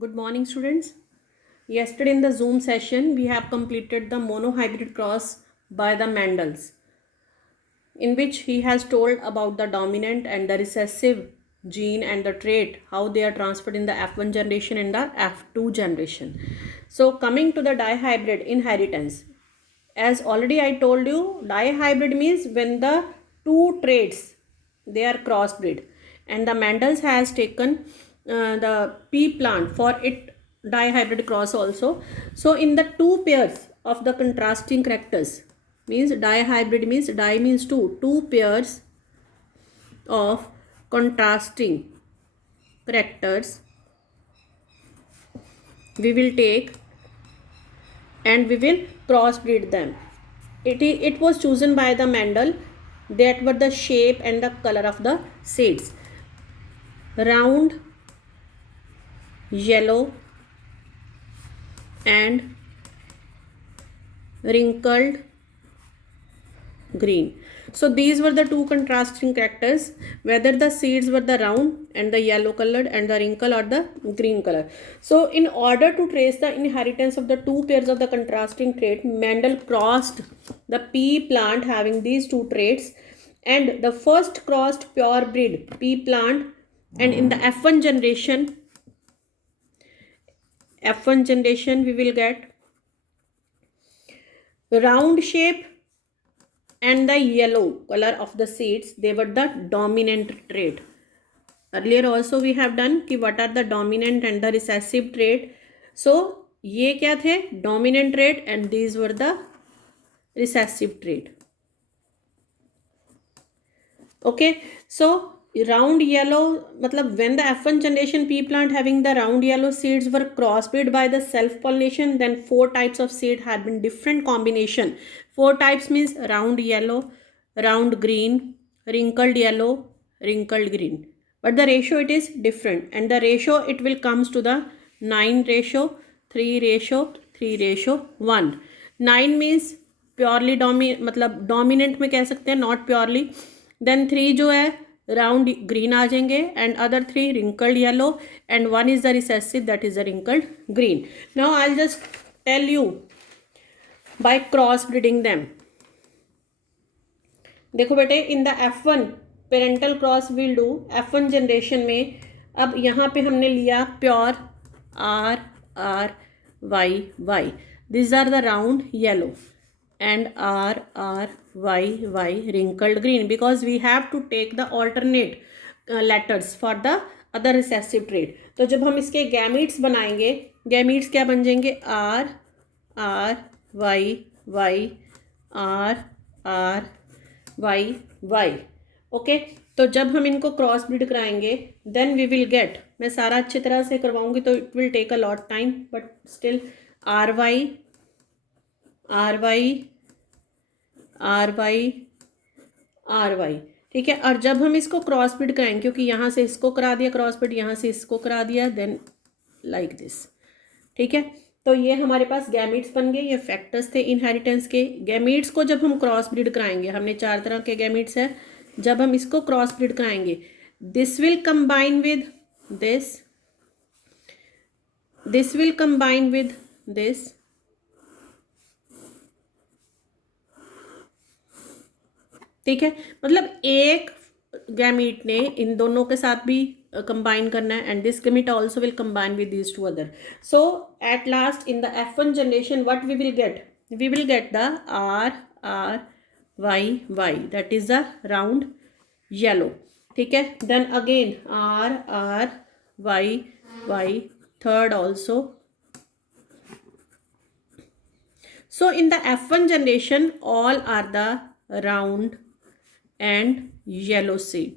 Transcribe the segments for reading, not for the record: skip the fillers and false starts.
Good morning, students. Yesterday in the Zoom session, we have completed the monohybrid cross by the Mendels, in which he has told about the dominant and the recessive gene and the trait, how they are transferred in the F1 generation and the F2 generation. So, coming to the dihybrid inheritance, as already I told you, dihybrid means when the two traits they are crossbred, and the Mendels has taken the pea plant for it dihybrid cross also. So in the two pairs of the contrasting characters, means dihybrid means di means two pairs of contrasting characters we will take and we will crossbreed them. It was chosen by the Mendel that were the shape and the color of the seeds. Round, yellow and wrinkled green. So these were the two contrasting characters, whether the seeds were the round and the yellow colored and the wrinkle or the green color. So in order to trace the inheritance of the two pairs of the contrasting trait, Mendel crossed the pea plant having these two traits, and the first crossed pure breed pea plant, and in the F1 generation we will get round shape and the yellow color of the seeds. They were the dominant trait. Earlier also we have done कि what are the dominant and the recessive trait. So ये क्या थे? Dominant trait, and these were the recessive trait. Okay, so round yellow, मतलब when the F1 generation pea plant having the round yellow seeds were crossbred by the self pollination, then four types of seed had been different combination. Four types means round yellow, round green, wrinkled yellow, wrinkled green, but the ratio it is different, and the ratio it will comes to the 9 ratio 3 ratio 3 ratio 1. 9 means purely मतलब dominant में कह सकते हैं, not purely. Then 3 जो है round green आ जाएंगे, and other 3 wrinkled yellow, and 1 is the recessive that is the wrinkled green. Now I just tell you by cross breeding them. देखो बेटे, in the F1 parental cross will do F1 generation में. अब यहाँ पे हमने लिया pure R R Y Y, this are the round yellow, and R Y wrinkled green, because we have to take the alternate letters for the other recessive trait. तो जब हम इसके गैमीट्स बनाएंगे, गैमीट्स क्या बन जाएंगे? R Y R Y. Okay, तो जब हम इनको क्रॉस ब्रीड कराएंगे देन वी विल गेट, मैं सारा अच्छी तरह से करवाऊंगी तो it will take a lot time, but still R Y R Y. ठीक है. और जब हम इसको क्रॉस ब्रीड कराएंगे, क्योंकि यहाँ से इसको करा दिया क्रॉस ब्रीड, यहाँ से इसको करा दिया, देन लाइक दिस. ठीक है, तो ये हमारे पास गैमीट्स बन गए. ये फैक्टर्स थे इनहेरिटेंस के. गैमीट्स को जब हम क्रॉस ब्रीड कराएंगे, हमने 4 तरह के गैमीट्स है, जब हम इसको क्रॉस ब्रीड कराएंगे, this will combine with this, this will combine with this, ठीक है. मतलब एक गैमीट ने इन दोनों के साथ भी कंबाइन करना है, and this gamete also will combine with these two other. So at last in the F1 generation what we will get? We will get the R Y that is the round yellow. ठीक है. Then again R Y third also. So in the F1 generation all are the round and yellow seed.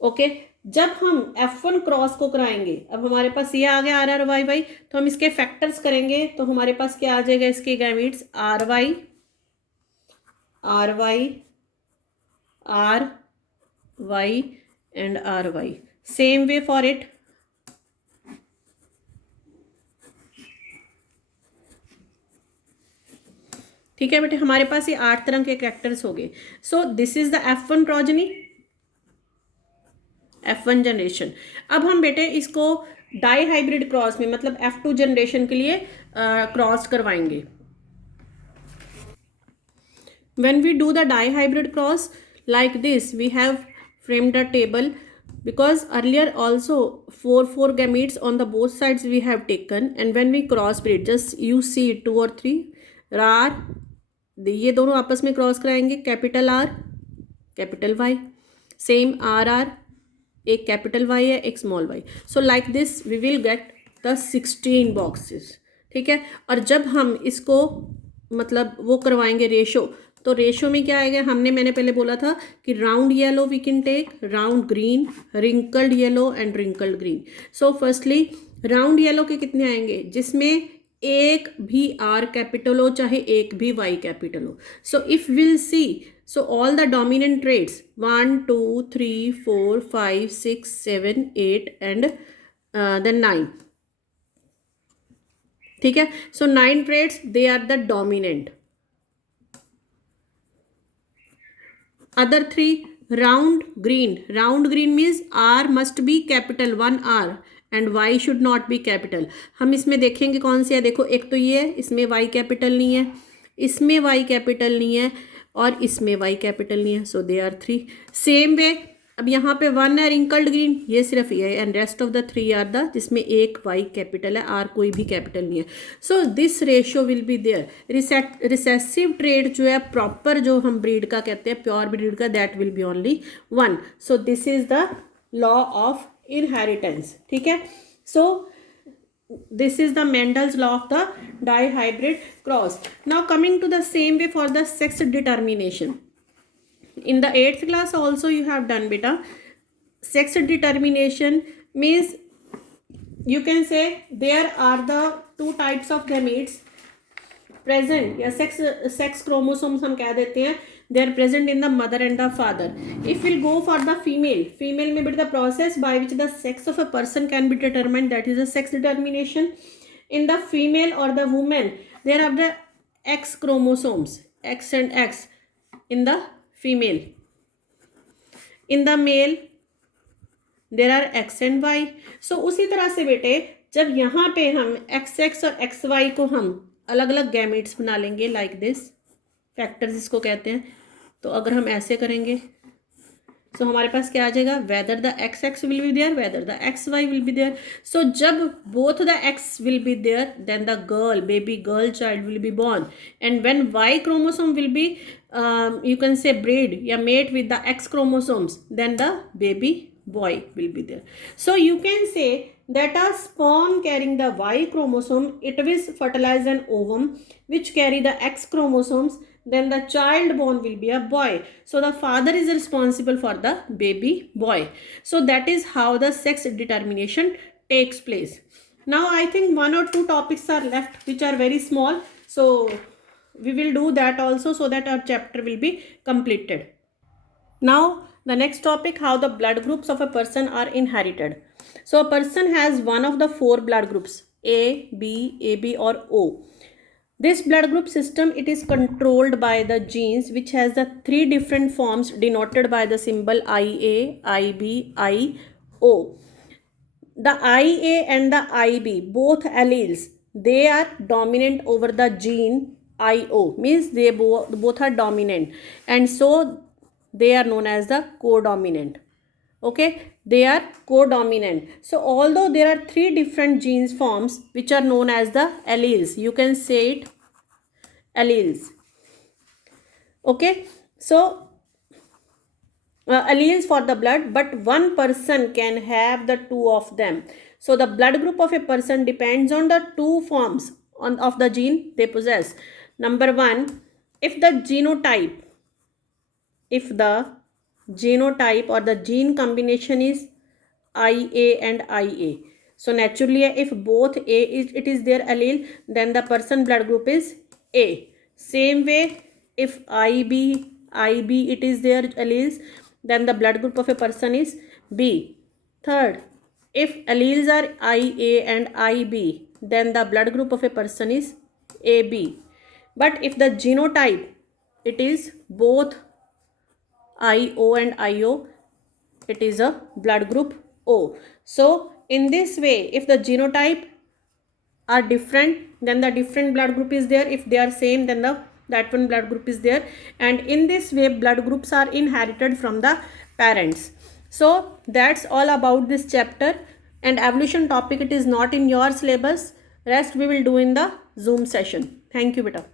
Okay, जब हम F1 cross को कराएंगे, अब हमारे पास ये आ गया R Y Y, तो हम इसके फैक्टर्स करेंगे तो हमारे पास क्या आ जाएगा? इसके gametes R Y and R Y. Same way for it. ठीक है बेटे, हमारे पास ये 8 तरह के कैरेक्टर्स हो गए. सो this is the F1 progeny, F1 generation. अब हम बेटे इसको डाई हाइब्रिड क्रॉस में मतलब F2 जनरेशन के लिए क्रॉस करवाएंगे। When we do the dihybrid cross like this, we have framed a table because earlier also four gametes on the both sides we have taken, and when we crossbreed, just you see 2 or 3 rar, ये दोनों आपस में cross कराएंगे, capital R capital Y, same RR, एक capital Y है एक small y, so like this we will get the 16 boxes. ठीक है, और जब हम इसको मतलब वो करवाएंगे रेशो, तो रेशो में क्या आएगा, मैंने पहले बोला था कि round yellow we can take, round green, wrinkled yellow and wrinkled green. So firstly round yellow के कितने आएंगे, जिसमें एक भी R कैपिटल हो चाहे एक भी Y कैपिटल हो। So if will see, so all the dominant traits 1 2 3 4 5 6 7 8 and then 9, ठीक है। so 9 traits, they are the dominant. other 3 round green means R must be capital 1 R and Y should not be capital। हम इसमें देखेंगे कौन सी है, देखो एक तो ये है, इसमें Y कैपिटल नहीं है, इसमें Y कैपिटल नहीं है और इसमें Y कैपिटल नहीं है, सो दे आर 3। सेम वे अब यहाँ पे 1 है रिंकल्ड ग्रीन, ये सिर्फ ये है, and rest of the 3 are the जिसमें एक Y कैपिटल है, R कोई भी कैपिटल नहीं है। So this ratio will be there. Recessive trait जो है प्रॉपर जो हम ब्रीड का कहते हैं, प्योर ब्रीड का, that will be only 1। So this is the law of inheritance. ठीक है, सो this is the Mendel's law of the dihybrid cross. Now coming to the same way for the sex determination. In the 8th class also you have done beta. Sex determination means you can say there are the two types of gametes present, या sex chromosomes हम कह देते हैं, they are present in the mother and the father. If we'll go for the female में be the process by which the sex of a person can be determined, that is a sex determination. In the female or the woman there are the X chromosomes, X and X in the female. In the male there are X and Y. So उसी तरह से बेटे जब यहाँ पे हम XX और XY को हम अलग अलग गैमेट्स बना लेंगे, लाइक दिस, फैक्टर्स इसको कहते हैं, तो अगर हम ऐसे करेंगे सो हमारे पास क्या आ जाएगा, whether the XX will be there, whether the XY will be there. So जब both the X will be there then the girl, baby girl child will be born, and when Y chromosome will be you can say breed या mate with the X chromosomes, then the baby boy will be there. So you can say that a sperm carrying the Y chromosome, it will fertilize an ovum which carry the X chromosomes, then the child born will be a boy. So the father is responsible for the baby boy. So that is how the sex determination takes place. Now I think 1 or 2 topics are left which are very small, so we will do that also so that our chapter will be completed. Now the next topic, how the blood groups of a person are inherited. So a person has one of the 4 blood groups, A, B, AB or O. This blood group system, it is controlled by the genes which has the 3 different forms denoted by the symbol IA, IB, IO. The IA and the IB, both alleles, they are dominant over the gene IO, means they both are dominant, and so they are known as the codominant. Okay, they are codominant. So although there are 3 different genes forms which are known as the alleles, you can say it alleles. Okay, so alleles for the blood, but one person can have the 2 of them. So the blood group of a person depends on the 2 forms of the gene they possess. Number 1, if the genotype or the gene combination is IA and IA. So naturally if both it is their allele, then the person blood group is A. Same way if IB it is their alleles, then the blood group of a person is B. Third, if alleles are IA and IB, then the blood group of a person is AB. But if the genotype, it is both IO and IO, it is a blood group O. So in this way, if the genotype are different, then the different blood group is there. If they are same, then that one blood group is there. And in this way, blood groups are inherited from the parents. So that's all about this chapter. And evolution topic, it is not in your syllabus. Rest we will do in the Zoom session. Thank you, beta.